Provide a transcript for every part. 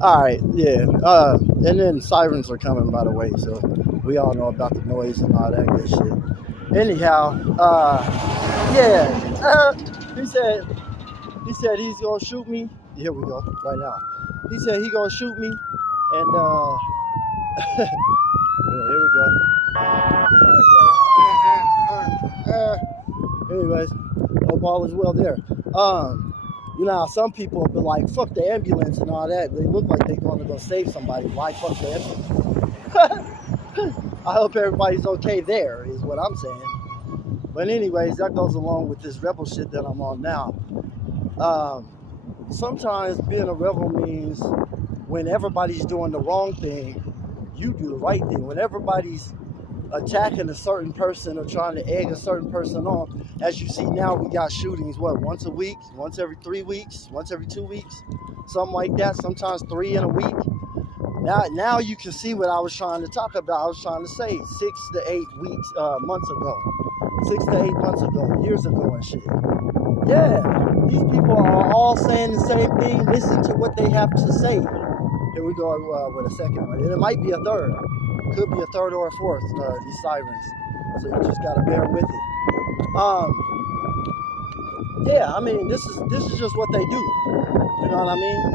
All right, yeah. And then sirens are coming, by the way, so we all know about the noise and all that good shit. Anyhow, yeah. He said he's gonna shoot me. Here we go, right now. He said he gonna shoot me, and yeah, here we go. Anyways, hope all is well there. You know, how some people will be like, fuck the ambulance and all that. They look like they're going to go save somebody. Why fuck the ambulance? I hope everybody's okay there, is what I'm saying. But anyways, that goes along with this rebel shit that I'm on now. Sometimes being a rebel means when everybody's doing the wrong thing, you do the right thing. When everybody's attacking a certain person or trying to egg a certain person on, as you see now, we got shootings, once a week, once every 3 weeks, once every 2 weeks, something like that, sometimes 3 in a week. Now you can see what I was trying to talk about. I was trying to say 6 to 8 weeks, months ago, 6 to 8 months ago, years ago and shit. Yeah, these people are all saying the same thing. Listen to what they have to say. Here we go with a second one, and it might be a third. Could be a third or a fourth, these sirens. So you just gotta bear with it. Yeah, I mean, this is just what they do. You know what I mean?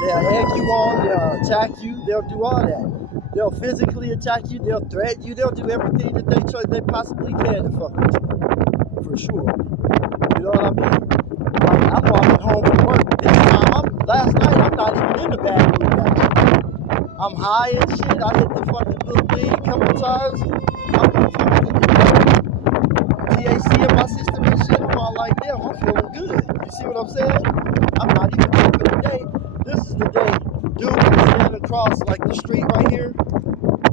They'll egg you on, they'll attack you, they'll do all that. They'll physically attack you, they'll threaten you, they'll do everything that they possibly can to fuck with you. For sure. You know what I mean? Like, I'm walking home from work. This time, last night, I'm not even in the bad mood actually. I'm high and shit. I hit the fucking little thing a couple times. I'm fucking THC in my system and shit. I'm all like, damn, I'm feeling good. You see what I'm saying? I'm not even tripping today. This is the day dude is standing across like the street right here.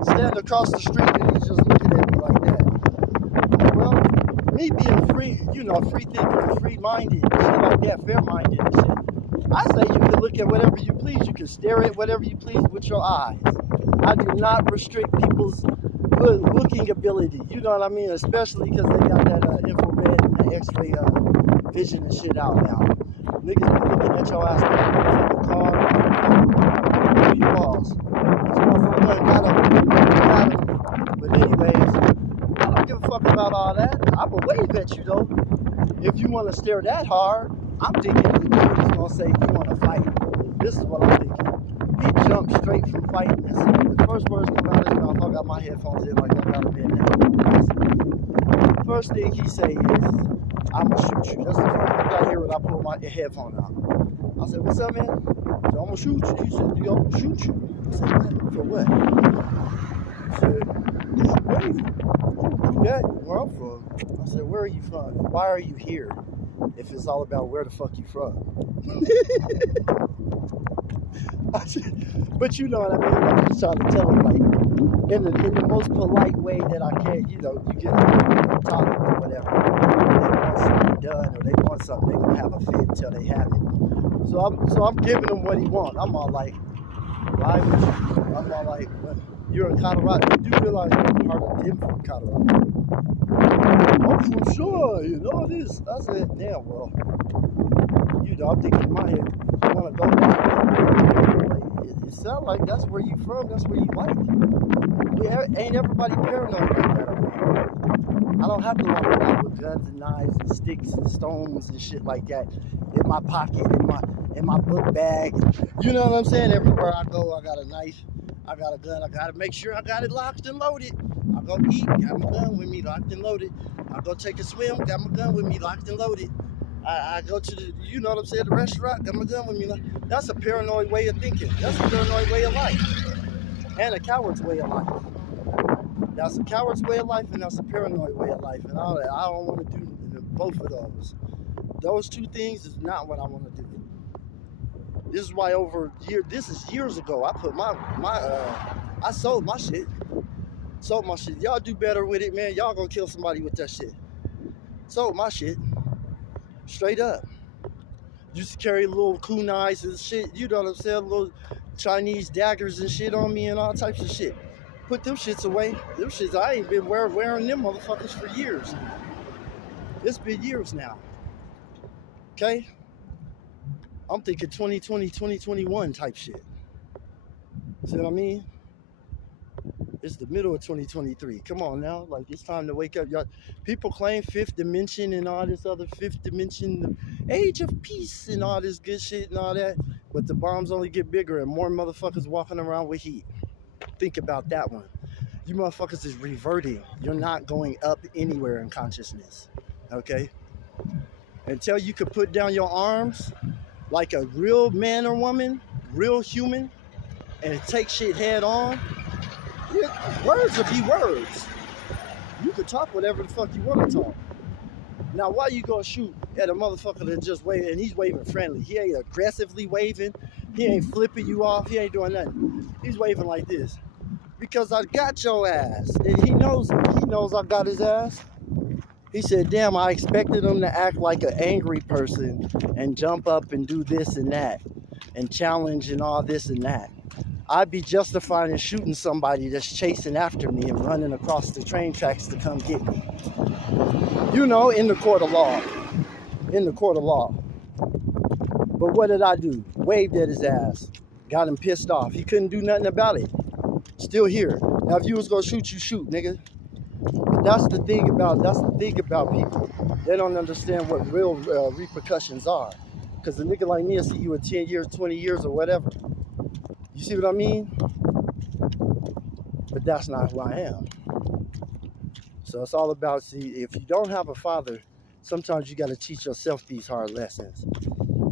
Standing across the street and he's just looking at me like that. Well, me being free, you know, free thinking, free minded, shit like that, fair minded and shit. I say you can look at whatever you please. You can stare at whatever you please with your eyes. I do not restrict people's looking ability. You know what I mean? Especially because they got that infrared and the X-ray vision and shit out now. Niggas be looking at your ass like a car, you balls. This motherfucker got him. But anyways, I don't give a fuck about all that. I will wave at you though. If you want to stare that hard, I'm thinking the dude is gonna say, "You want to fight?" This is what I'm thinking. He jumped straight from fighting this. The first words come out of his mouth. I got my headphones in like I got them in now. First thing he say is, "I'm gonna shoot you." That's the first thing I hear when I pull my headphone out. I said, "What's up, man?" He said, "I'm gonna shoot you." He said, "I'm gonna shoot you." I said, "What? For what?" He said, "It's crazy. You don't do that where I'm from." I said, "Where are you from? Why are you here? If it's all about where the fuck you from." But you know what I mean? I'm just trying to tell him, like, in the most polite way that I can. You know, you get talking or whatever. They want something done or they want something, they gonna have a fit until they have it. So I'm giving him what he wants. I'm all like, why would you? I'm all like, well, you're in Colorado. You do realize you're in the heart of Denver, Colorado. Oh, for sure, you know this. I said, damn, well, you know, I'm thinking in my head, you want to go there? It sounds like that's where you from, that's where you like. Ain't everybody paranoid like that around. I don't have to walk around with guns and knives and sticks and stones and shit like that in my pocket, in my book bag. You know what I'm saying? Everywhere I go, I got a knife, I got a gun, I got to make sure I got it locked and loaded. I go eat, got my gun with me locked and loaded. I go take a swim, got my gun with me locked and loaded. I go to the, you know what I'm saying, the restaurant, got my gun with me. That's a paranoid way of thinking. That's a paranoid way of life. And a coward's way of life. That's a coward's way of life and that's a paranoid way of life. And all that. I don't want to do both of those. Those two things is not what I want to do. This is why this is years ago, I put I sold my shit. Sold my shit. Y'all do better with it, man. Y'all gonna kill somebody with that shit. Sold my shit. Straight up. Used to carry little kunais and shit. You know what I'm saying? Little Chinese daggers and shit on me and all types of shit. Put them shits away. Them shits, I ain't been wearing them motherfuckers for years. It's been years now. Okay? I'm thinking 2020, 2021 type shit. See what I mean? It's the middle of 2023. Come on now. Like, it's time to wake up. Y'all, people claim fifth dimension and all this other fifth dimension, the age of peace and all this good shit and all that. But the bombs only get bigger and more motherfuckers walking around with heat. Think about that one. You motherfuckers is reverting. You're not going up anywhere in consciousness. Okay? Until you could put down your arms like a real man or woman, real human, and take shit head on, words will be words. You can talk whatever the fuck you want to talk. Now, why you gonna shoot at a motherfucker that just waving, and he's waving friendly? He ain't aggressively waving. He ain't flipping you off. He ain't doing nothing. He's waving like this. Because I got your ass. And he knows it. He knows I got his ass. He said, damn, I expected him to act like an angry person and jump up and do this and that and challenge and all this and that. I'd be justified in shooting somebody that's chasing after me and running across the train tracks to come get me. You know, in the court of law. In the court of law. But what did I do? Waved at his ass. Got him pissed off. He couldn't do nothing about it. Still here. Now, if you was gonna shoot, you shoot, nigga. But that's the thing about people. They don't understand what real repercussions are. Because a nigga like me will see you in 10 years, 20 years, or whatever. You see what I mean? But that's not who I am. So it's all about, see, if you don't have a father, sometimes you got to teach yourself these hard lessons.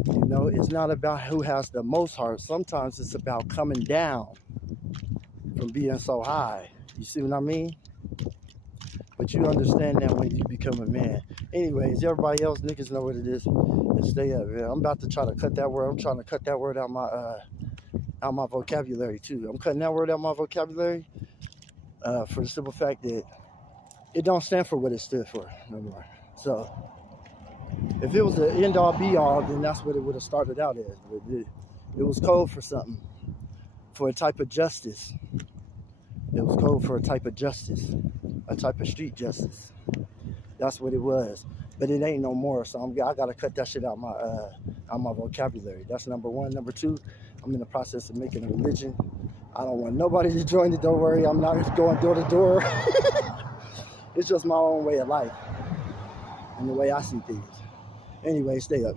You know, it's not about who has the most heart. Sometimes it's about coming down from being so high. You see what I mean? But you understand that when you become a man. Anyways, everybody else, niggas know what it is. And stay up, man. I'm about to try to cut that word. I'm trying to cut that word out my vocabulary too. I'm cutting that word out my vocabulary for the simple fact that it don't stand for what it stood for no more. So if it was the end all be all, then that's what it would have started out as. But it was code for something, for a type of justice. It was code for a type of justice, a type of street justice. That's what it was. But it ain't no more. So I gotta cut that shit out my vocabulary. That's number one. Number two, I'm in the process of making a religion. I don't want nobody to join it. Don't worry. I'm not going door to door. It's just my own way of life and the way I see things. Anyway, stay up.